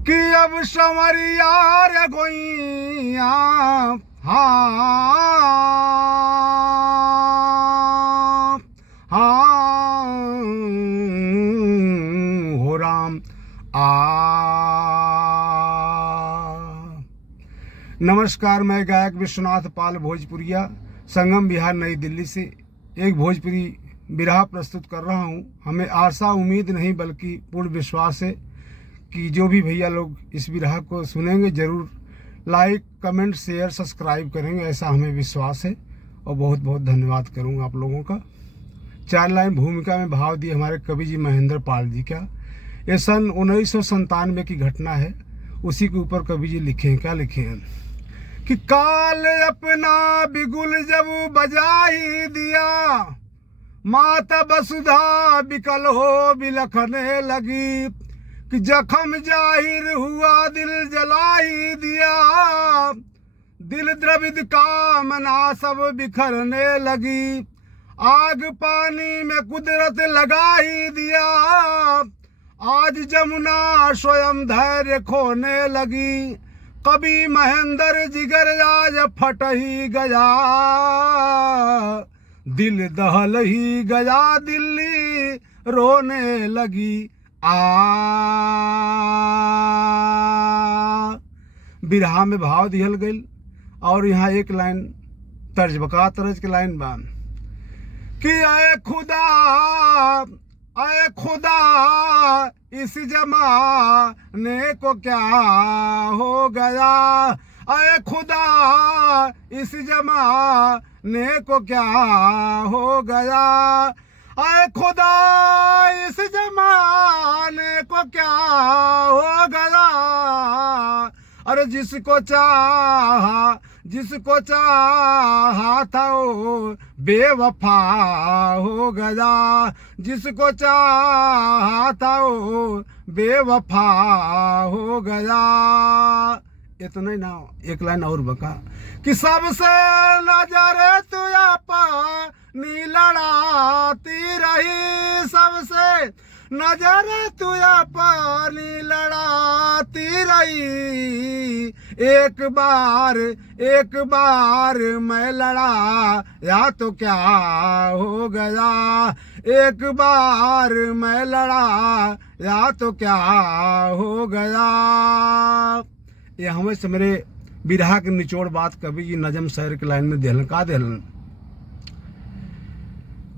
कि अब संवरिया रे गोइया हाँ हाँ हो राम आ। नमस्कार, मैं गायक विश्वनाथ पाल भोजपुरिया संगम बिहार नई दिल्ली से एक भोजपुरी बिरहा प्रस्तुत कर रहा हूँ। हमें आशा उम्मीद नहीं बल्कि पूर्ण विश्वास है कि जो भी भैया लोग इस बिरहा को सुनेंगे जरूर लाइक कमेंट शेयर सब्सक्राइब करेंगे, ऐसा हमें विश्वास है। और बहुत बहुत धन्यवाद करूँगा आप लोगों का। 4 लाइन भूमिका में भाव दिए हमारे कवि जी महेंद्र पाल जी का। ये सन 1997 की घटना है, उसी के ऊपर कवि जी लिखे हैं। क्या लिखे हैं कि काल अपना बिगुल जब बजा ही दिया, माता वसुधा विकल हो बिलखने लगी कि जख्म जाहिर हुआ दिल जला ही दिया, दिल द्रवित कामना सब बिखरने लगी, आग पानी में कुदरत लगा ही दिया, आज जमुना स्वयं धैर्य खोने लगी, कभी महेंद्र जिगर आज फट ही गया, दिल दहल ही गया, दिल्ली रोने लगी आ। बिरहा में भाव दिहल गई और यहाँ एक लाइन तर्ज बका तर्ज के लाइन बान कि अय खुदा इस जमाने को क्या हो गया, अय खुदा इस जमाने को क्या हो गया, अय खुदा इस जमाने को क्या हो गया, अरे जिसको चाहा था वो बेवफा हो गया, जिसको चाहा था वो बेवफा हो गया। इतना ही ना, एक लाइन और बका कि सबसे नजर तू अपनी लड़ाती रही, सबसे नजर तू अपनी लड़ाती रही, एक बार मैं लड़ा या तो क्या हो गया, एक बार मैं लड़ा या तो क्या हो गया। ये हमें से मेरे बिरहा के निचोड़ बात कवि जी नजम शहर के लाइन में देलन का देलन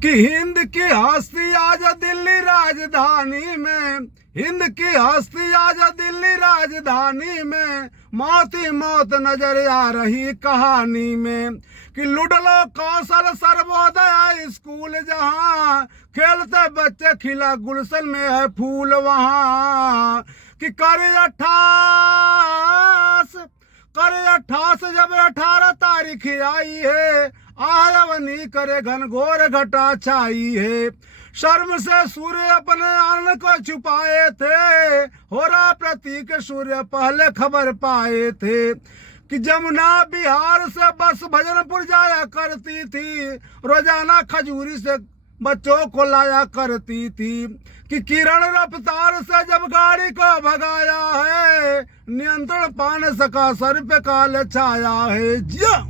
कि हिंद की हस्ती आज दिल्ली राजधानी में, हिंद की हस्ती आज दिल्ली राजधानी में, मौत ही मौत नजर आ रही कहानी में कि लुडलो कौशल सर्वोदय स्कूल जहां खेलते बच्चे खिला गुलशन में है फूल वहां कि कर 28 जब 18 तारीख आई है, आयवनी करे घनघोर घटा छाई है, शर्म से सूर्य अपने अन्न को छुपाए थे, हो रहा प्रतीक सूर्य पहले खबर पाए थे कि जमुना बिहार से बस भजनपुर जाया करती थी, रोजाना खजूरी से बच्चों को लाया करती थी कि किरण रफ्तार से जब गाड़ी को भगाया है, नियंत्रण पा न सका सर पे काल छाया है। जिया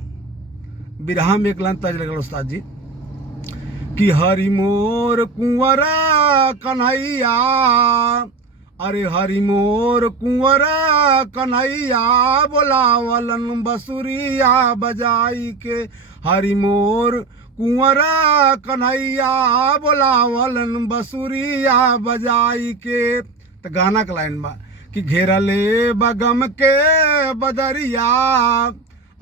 बिरहा में एक लाइन तर्ज लगा उस्ताद जी कि हरि मोर कुंवरा कन्हैया, अरे हरि मोर कुंवरा कन्हैया, बोलावलन बसुरिया बजाई के, हरि मोर कुंवरा कन्हैया, बोलावलन बसुरिया बजाई के। तो गाना का लाइन बा कि घेरले बगम के बदरिया,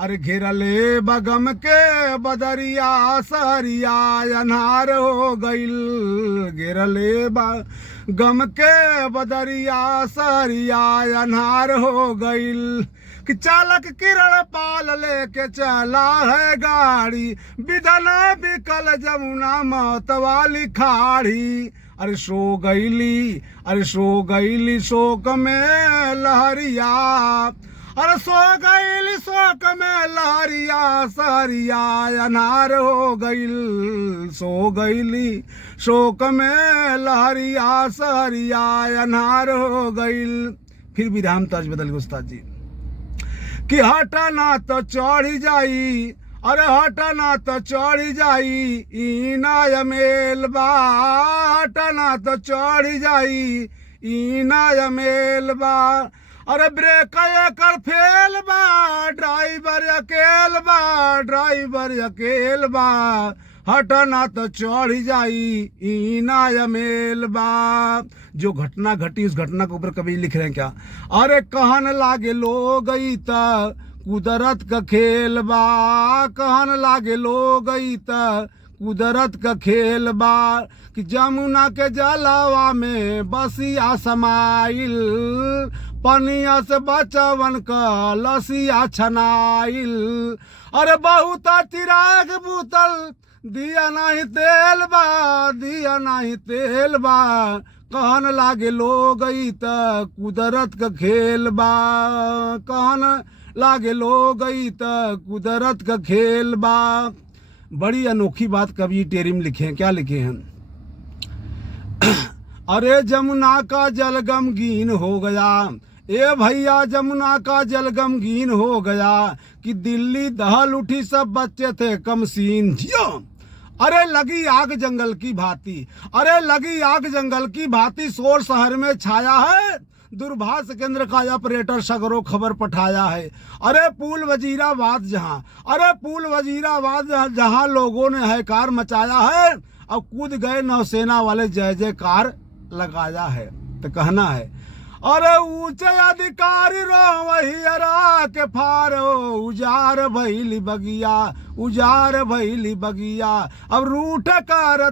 अरे घेरले बगम के बदरिया, सहरिया अनहार हो गईल, घेरले बगम के बदरिया, सहरिया अनहार हो गईल कि चालक किरण पाल लेके चला है गाड़ी, विधना बिकल जमुना मौत वाली खाड़ी, अरे सो गईली शोक में लहरिया, अरे सो गईली शोक में लहरिया, सहरिया अनार हो गईल, सो गईली शोक में लहरिया, सहरिया अनार हो गईल। फिर विराम तर्ज बदल गई उस्ताद जी कि हटाना तो चढ़ी जाई, अरे हटाना तो चढ़ी जाई इना मेल बा, हटाना तो चढ़ी जाई इना मेल बा, अरे ब्रेक कर फेल बा, ड्राइवर अकेल बा, ड्राइवर अकेल बा, हटाना तो चढ़ जाई इना मेल बा। जो घटना घटी उस घटना के ऊपर कवि लिख रहे हैं क्या, अरे कहन लागे लो गई त कुदरत का खेल बा, कहन लागे लो गई त कुदरत का खेल बा, कि जमुना के जलावा में बसिया समाइल, पनिया से बचवन का लसिया छनाइल, अरे बहुत चिराग बूतल दिया नहीं तेल बा, दिया नहीं तेल बा, कहन लागे लो गई त कुदरत का खेल बा, कहन लागे लो गई त कुदरत का खेल बा। बड़ी अनोखी बात कवि टेरी में लिखे हैं, क्या लिखे हैं, अरे जमुना का जल गमगीन हो गया, ए भैया जमुना का जल गमगीन हो गया, कि दिल्ली दहल उठी सब बच्चे थे कमसीन, जियो अरे लगी आग जंगल की भांति, अरे लगी आग जंगल की भांति, शोर शहर में छाया है, दूरभाष केंद्र का ऑपरेटर सगरों खबर पठाया है, अरे पूल वजीराबाद जहां, अरे पूल वजीराबाद जहां लोगों ने हैकार मचाया है, अब कूद गए नौसेना वाले जय जयकार लगाया है। तो कहना है, अरे ऊंचे अधिकारी रो वही अरा के फारो, उजार भैली बगिया, उजार भैली बगिया, अब रूठ कर